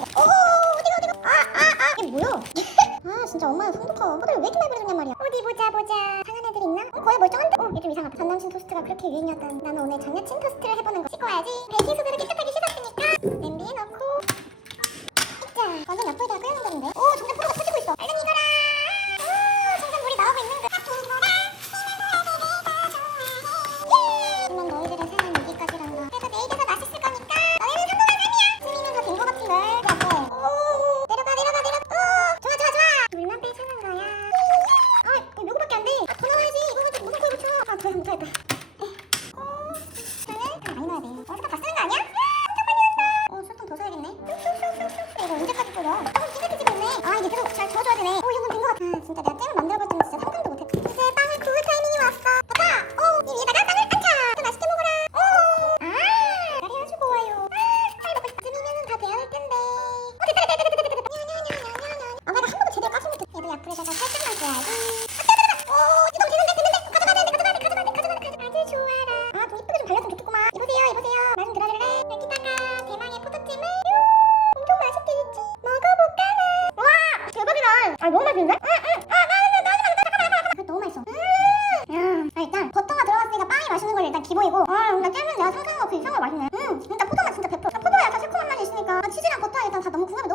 돼. 오 어디가 어디가? 아 아 아. 이게 뭐야? 아 진짜 엄마는 성독하. 호들 왜 이렇게 많이 버리냐 말이야. 어디 보자 보자. 상한 애들 있나? 어 거의 멀쩡한데? 어 이게 좀 이상하다. 전 남친 토스트가 그렇게 유행이었다니. 나는 오늘 전 여친 토스트를 해보는 거. 씻어야지. 못하겠다. 오 저는 좀 많이 넣어야 돼. 어 설탕 다 쓰는 거 아니야? 엄청 많이 한다. 어 설탕 더 써야겠네. 쑥쑥쑥쑥쑥. 이거 언제까지 끓여? 조금 찌글찌글 있네. 아 이게 계속 잘 저어줘야 되네. 오 이건 된거 같아. 아 진짜 내가 잼을 만들 아 너무 맛있는데? 아. 너무 맛있어. 음. 야, 아, 일단 버터가 들어갔으니까 빵이 맛있는 건 일단 기본이고. 아, 근데 잼은 내가 상상한 거그 이상으로 맛있네. 음, 일단 포도맛 진짜 100%. 아, 포도에 약간 새콤한 맛이 있으니까 아, 치즈랑 버터 일단 다 너무 궁합이